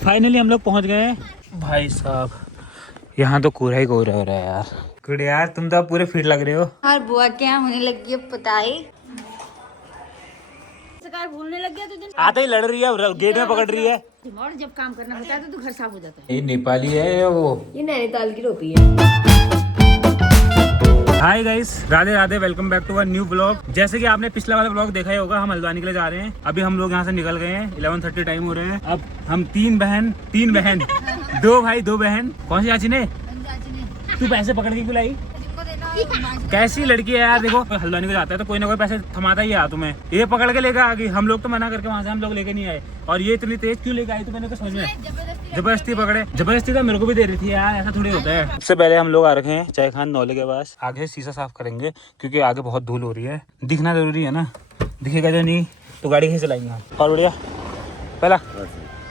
Finally हम लोग पहुंच गए हैं भाई साहब। यहाँ तो कोहरा ही कोहरा हो रहा है यार। गुड यार, तुम तो पूरे फिट लग रहे हो। और बुआ क्या होने लगी है पता है? भूलने लग गया तुझे। आते ही लड़ रही है, गेट में पकड़ रही है। और जब काम करना होता है तो घर साफ हो जाता है। ये नेपाली है वो, ये नैनीताल की टोपी है। Hi guys, Radhe Radhe, welcome back to our new blog. जैसे कि आपने पिछला वाला ब्लॉग देखा ही होगा, हम हल्द्वानी के लिए जा रहे हैं। अभी हम लोग यहाँ से निकल गए हैं, 11:30 टाइम हो रहे हैं। अब हम तीन बहन दो भाई दो बहन। कौन सी चाची ने? तू पैसे पकड़ के क्यों लाई? कैसी लड़की है यार। देखो हल्द्वानी को जाता है तो कोई ना कोई पैसे थमाता ही है तुम्हें। ये पकड़ के लेकर आ गई। हम लोग तो मना करके वहाँ से हम लोग लेके नहीं आए, और ये इतनी तेज क्यों लेके आई तो मैंने तो समझ में। जबरदस्ती पकड़े, जबरदस्ती तो मेरे को भी दे रही थी यार, ऐसा थोड़ी होता है। सबसे पहले हम लोग आ रखे हैं चाय खान नौले के पास। आगे शीशा साफ करेंगे क्योंकि आगे बहुत धूल हो रही है। दिखना जरूरी है ना, दिखेगा जो नहीं तो गाड़ी कैसे चलाएंगे हम। और बढ़िया पहला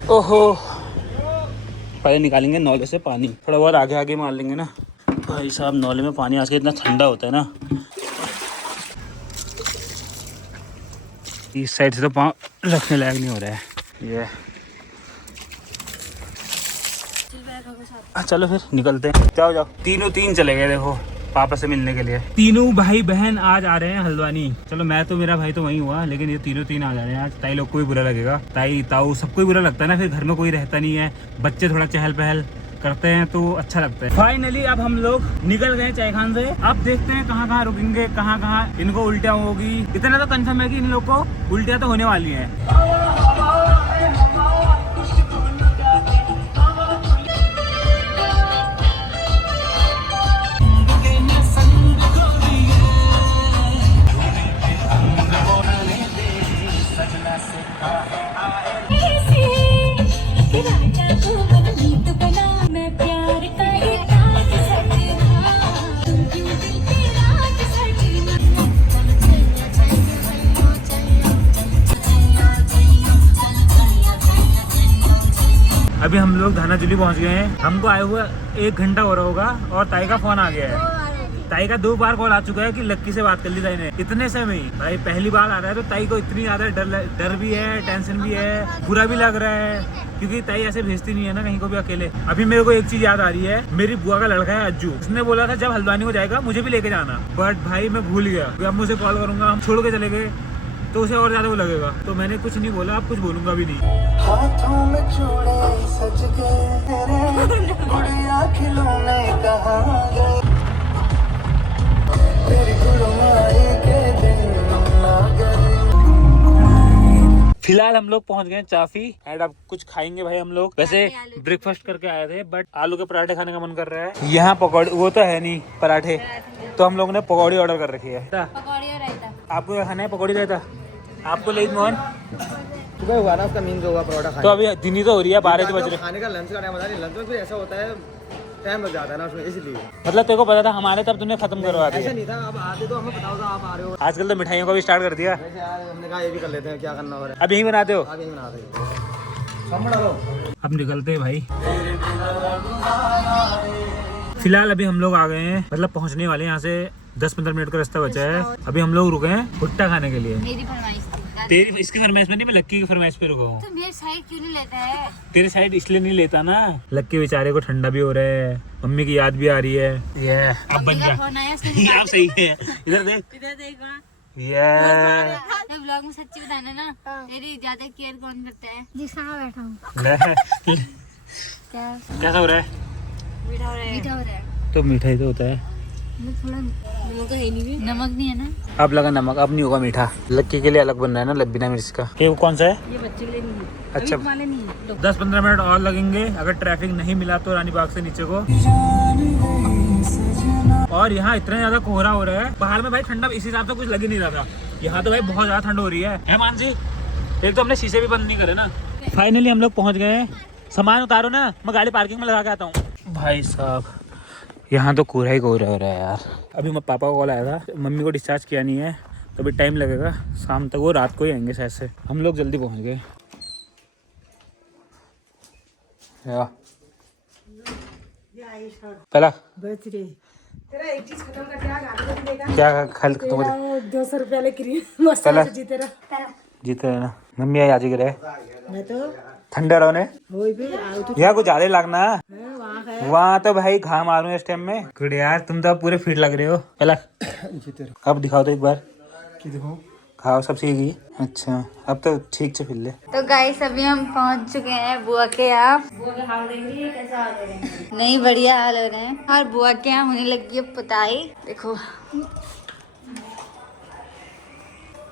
ओहो, पहले निकालेंगे नौले से पानी, थोड़ा बहुत आगे आगे मार लेंगे ना। भाई साहब नौले में पानी आज के इतना ठंडा होता है ना। इस साइड से तो पाँव रखने लायक नहीं हो रहा है ये। चलो फिर निकलते हैं, जाओ जाओ। तीन चले गए देखो पापा से मिलने के लिए। तीनों भाई बहन आज आ रहे हैं हल्द्वानी। चलो मैं तो, मेरा भाई तो वहीं हुआ, लेकिन ये तीन आ जा रहे हैं आज। ताई लोग को भी बुरा लगेगा, ताई ताऊ सबको ही बुरा लगता है ना, फिर घर में कोई रहता नहीं है, बच्चे थोड़ा चहल पहल करते हैं तो अच्छा लगता है। फाइनली अब हम लोग निकल गए चाय खान से। अब देखते हैं कहाँ कहाँ रुकेंगे, कहाँ कहाँ इनको उल्टियाँ होगी। इतना तो कंफर्म है कि इन लोग को उल्टियाँ तो होने वाली हैं। अभी हम लोग धानाचूली पहुंच गए हैं। हमको आए हुए 1 घंटा हो रहा होगा, और ताई का फोन आ गया है। ताई का 2 बार कॉल आ चुका है कि लक्की से बात कर ली ताई ने इतने समय ही। भाई पहली बार आ रहा है तो ताई को इतनी ज्यादा डर भी है, टेंशन भी है, बुरा भी लग रहा है, क्योंकि ताई ऐसे भेजती नहीं है ना कहीं को भी अकेले। अभी मेरे को एक चीज याद आ रही है, मेरी बुआ का लड़का है अज्जू, उसने बोला था जब हल्द्वानी को जाएगा मुझे भी लेके जाना, बट भाई मैं भूल गया। अब मुझे कॉल करूंगा, हम छोड़ के चले गए तो उसे और ज्यादा वो लगेगा, तो मैंने कुछ नहीं बोला, अब कुछ बोलूंगा भी नहीं। हाथों में चूड़े सज गए तेरे, गुड़िया खिलौने कहाँ गए, तेरी गुड़माई के दिन आ गए। फिलहाल हम लोग पहुंच गए चाफी एंड अब कुछ खाएंगे भाई हम लोग। वैसे ब्रेकफास्ट करके आए थे, बट आलू के पराठे खाने का मन कर रहा है। यहाँ पकौड़ी वो तो है नहीं, पराठे, तो हम लोग ने पकौड़ी ऑर्डर कर रखी है। पकौड़ी और रायता। आपको क्या खाना है? पकौड़ी रायता। आपको ले मोहन सुबह हुआ ना उसका मीन होगा परोठा खाने। तो अभी दिन ही तो हो रही है, 12 बज रहे। खाने का लंच का टाइम होता है, लंच में फिर ऐसा होता है टाइम लग जाता है ना उसमें, इसलिए। मतलब तेरे को पता था हमारे, तब तूने खत्म करवा दिया। ऐसा नहीं था, अब आते तो हमें बताओ आप आ रहे हो। आजकल तो मिठाइयों का भी स्टार्ट कर दिया। वैसे यार हमने कहा ये भी कर लेते हैं, क्या करना हो रहा है। अब यही बनाते हो? अब यही बनाते हैं। अब निकलते हैं भाई। फिलहाल अभी हम लोग आ गए हैं, मतलब पहुंचने वाले हैं। यहाँ से 10-15 मिनट का रास्ता बचा है। अभी हम लोग रुके हैं भुट्टा खाने के लिए। मेरी फरमाइश थी। तेरी इसकी फरमाइश में नहीं, मैं लक्की की फरमाइश पे रुका हूँ। तो मेरी साइड क्यों नहीं लेता है? तेरे साइड इसलिए नहीं लेता ना, लक्की बेचारे को ठंडा भी हो रहा है, मम्मी की याद भी आ रही है। ये अब बन गया। फोन आया उसने। आप सही है, इधर देख, इधर देख वहाँ। ये ब्लॉग में सच्ची बताना ना, तेरी ज्यादा केयर कौन करता है? जिसका मैं बैठा हूँ। क्या कैसा हो रहा है? मीठा हो रहा है। मीठा हो रहा है तो मीठा ही तो होता है। थोड़ा नमक तो है नहीं, नमक नहीं है ना। अब लगा नमक, अब नहीं होगा मीठा। लक्की के लिए अलग बन रहा है ना, बिना मिर्च का। ये कौन सा है? ये बच्चे के लिए नहीं है। अच्छा, वाले नहीं है। 10-15 मिनट और लगेंगे अगर ट्रैफिक नहीं मिला तो रानी बाग से नीचे को। और यहाँ इतना ज्यादा कोहरा हो रहा है। पहाड़ में भाई ठंडा इस हिसाब से कुछ लग ही नहीं रहा था, यहाँ तो भाई बहुत ज्यादा ठंड हो रही है मानसी। एक तो हमने शीशे भी बंद नहीं करे ना। फाइनली हम लोग पहुँच गए। सामान उतारो ना, मैं गाड़ी पार्किंग में लगा के आता हूँ। भाई साहब यहाँ तो कोहरा ही कोहरा हो रहा है यार। अभी मैं पापा का कॉल आया था, मम्मी को डिस्चार्ज किया नहीं है तो अभी टाइम लगेगा, शाम तक, वो रात को ही आएंगे शायद से। हम लोग जल्दी पहुँच गए। पहला क्या खल तुम 200 रुपया ले क्रीम मस्त जीते रहा। जीते है ना। मम्मी आई आज ही रहे। मैं तो ठंडा रहो यहाँ कुछ ज्यादा लगना। वहाँ तो भाई घाम मारू इस टाइम में। गुड यार, तुम तो अब पूरे फिट लग रहे हो। पहला अब दिखाओ तो एक बार। खाओ सब सीख गई। अच्छा अब तो ठीक से फिर ले। तो गाइस अभी हम पहुंच चुके हैं बुआ के यहाँ। बुआ के हाल देंगे कैसा हाल हो रहे हैं? नहीं बढ़िया हाल हो रहे हैं। और बुआ के यहाँ होने लगी है पुताई, देखो।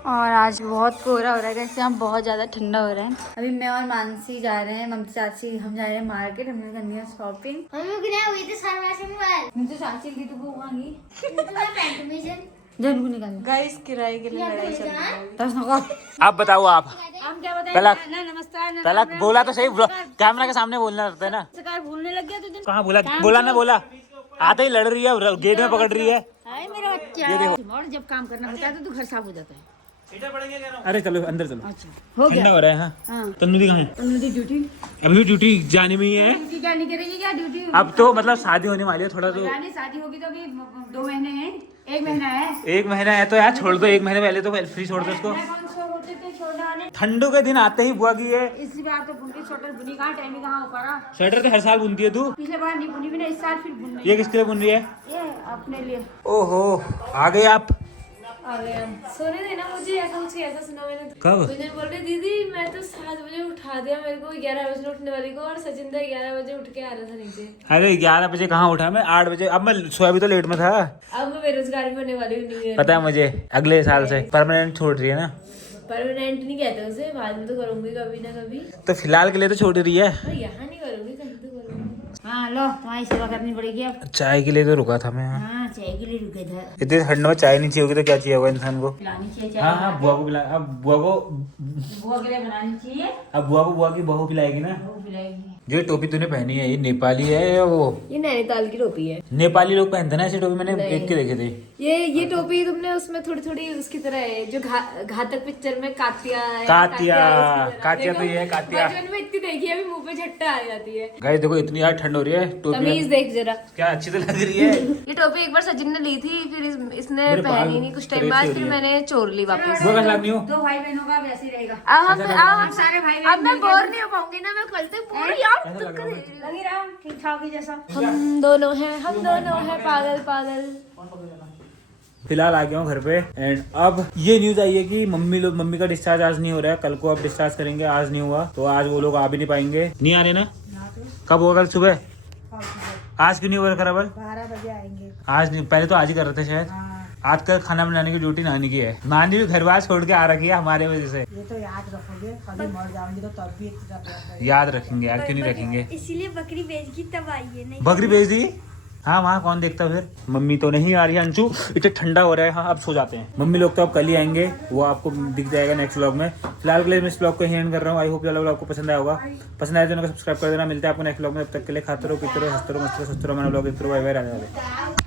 और आज बहुत कोहरा हो रहा है गाइस, यहाँ बहुत ज्यादा ठंडा हो रहा है। अभी मैं और मानसी जा रहे हैं, ममता चाची, हम जा रहे हैं मार्केट, हमने करनी है शॉपिंग। तो चाची ली तो जनू निकाल गाइस किराए के लिए लड़ाई चल रही है। आप बताओ आप हम क्या बताएं? पहला नमस्कार पहला बोला तो सही, कैमरा के सामने बोलना रहता है ना। नमस्कार भूलने लग गया तुझे। कहाँ बोला? बोला ना बोला। आते ही लड़ रही है, गेट में पकड़ रही है। हाय मेरा बच्चा। और जब काम करना होता है तो घर साफ हो जाता है। अरे चलो अंदर चलो। अच्छा हो गया। ठंडा हो रहा है। हाँ तन्नू कहाँ है? उन्होंने ड्यूटी अभी ड्यूटी जाने में ही है। ड्यूटी क्या नहीं करेगी क्या ड्यूटी? अब तो मतलब शादी होने वाली है, थोड़ा तो यानी शादी होगी तो अभी 2 महीने हैं, 1 महीना है। 1 महीना है तो यार छोड़ दो। 1 महीने पहले तो फ्री छोड़ दो उसको। कौन सो होते थे छोड़ने वाले? ठंडू के दिन आते ही बुआ की है। इसी बार तो बुनी स्वेटर बुनी कहाँ, टाइम ही कहाँ हो पड़ा। स्वेटर तो हर साल बुनती है तू। पिछले बार नहीं बुनी भी ना, इस साल फिर बुन रही ये किसके लिए बुन रही है? ये अपने लिए। ओहो आ गए आप। आ गया। सोने देना मुझे, ऐसा कुछ ऐसा सुना मैंने। कब? मुझे बोल रही दीदी मैं तो 7 बजे उठा दिया मेरे को, 11 बजे उठने वाली को, और सचिन तो 11 बजे उठ के आ रहा था नीचे। अरे 11 बजे कहाँ उठा मैं? 8 बजे। अब मैं सोया भी तो लेट में था। अब मैं बेरोजगार भी होने वाली हूँ न्यू ईयर। पता है मुझे, अगले साल से परमानेंट छोड़ रही है ना। परमानेंट नहीं कहते उसे, बाद में तो करूंगी कभी ना कभी। तो फिलहाल के लिए तो छोड़ रही है। और यहाँ नहीं करूंगी, कहीं तो करूंगी। हाँ लो तुम्हारी सेवा करनी पड़ेगी अब। चाय के लिए तो रुका था मैं यहाँ। हाँ चाय के लिए रुके थे। इतनी ठंड में चाय नहीं चाहिए होगी तो क्या चाहिए होगा इंसान को? पिलानी चाहिए चाय। हाँ हाँ बुआ को पिला। अब बुआ को बुआ के लिए बनानी चाहिए। अब बुआ को बुआ की बहू पिलाएगी ना। वो पिलाएगी। जो टोपी तूने पहनी है ये नेपाली है या वो? ये नैनीताल की टोपी है। नेपाली लोग पहनते ना ऐसी टोपी, मैंने देख के देखे थे। ये टोपी तुमने उसमें थोड़ी थोड़ी उसकी तरह है जो घातक पिक्चर में कातिया है। कातिया उसकी तरह। कातिया तो देखो, ये है कातिया। बचपन में इतनी देखी है, अभी मुंह पे झट्टा आ जाती है। गाइस देखो इतनी यार ठंड हो रही है, टोपी तमीज देख जरा। क्या अच्छी तो लग रही है। ये टोपी एक बार सचिन ने ली थी, फिर इसने मेरे बाल पहनी नहीं, कुछ टाइम क्रेप बाद से हो फिर रही है। मैंने चोर ली वापस। बुआ का नहीं हो। 2 भाई बहनों का वैसे ही रहेगा। अब सारे भाई अब मैं बोर नहीं हो पाऊंगी ना, मैं कल से बोर यार। लगी रहा ठीक ठाक ही जैसा। हम दोनों हैं पागल पागल। फिलहाल आ गया हूँ घर पे। एंड अब ये न्यूज आई है कि मम्मी का डिस्चार्ज आज नहीं हो रहा है, कल को अब डिस्चार्ज करेंगे। आज नहीं हुआ तो आज वो लोग आ भी नहीं पाएंगे। नहीं आ रहे ना? कब होगा? कल सुबह? आज क्यों नहीं हुआ खराबल? 12 बजे आएंगे। आज नहीं, पहले तो आज ही कर रहे थे शायद। आज का खाना बनाने की ड्यूटी नानी की है। नानी भी घर बार छोड़ के आ रखी है हमारे वजह से। ये तो याद रखोगे, कभी मर जाऊंगी तो तब भी इतना याद रखेंगे यार, क्यों नहीं रखेंगे। इसीलिए बकरी बेच की तब आई है। नहीं बकरी बेच दी? हाँ वहाँ कौन देखता फिर। मम्मी तो नहीं आ रही है अंशु, इतना ठंडा हो रहा है। हाँ अब सो जाते हैं। मम्मी लोग तो अब कल ही आएंगे, वो आपको दिख जाएगा नेक्स्ट व्लॉग में। फिलहाल के लिए मैं इस व्लॉग को ही एंड कर रहा हूँ। आई होप ये व्लॉग आपको पसंद आया होगा। पसंद आया तो सब्सक्राइब कर देना। मिलते हैं आपको नेक्स्ट व्लॉग में। तब तक के लिए खाते रहो, पीते रहो, हंसते रहो, मस्त रहो, सुस्त रहो। मैंने व्लॉग देखते रहो। Bye bye, Radhe Radhe.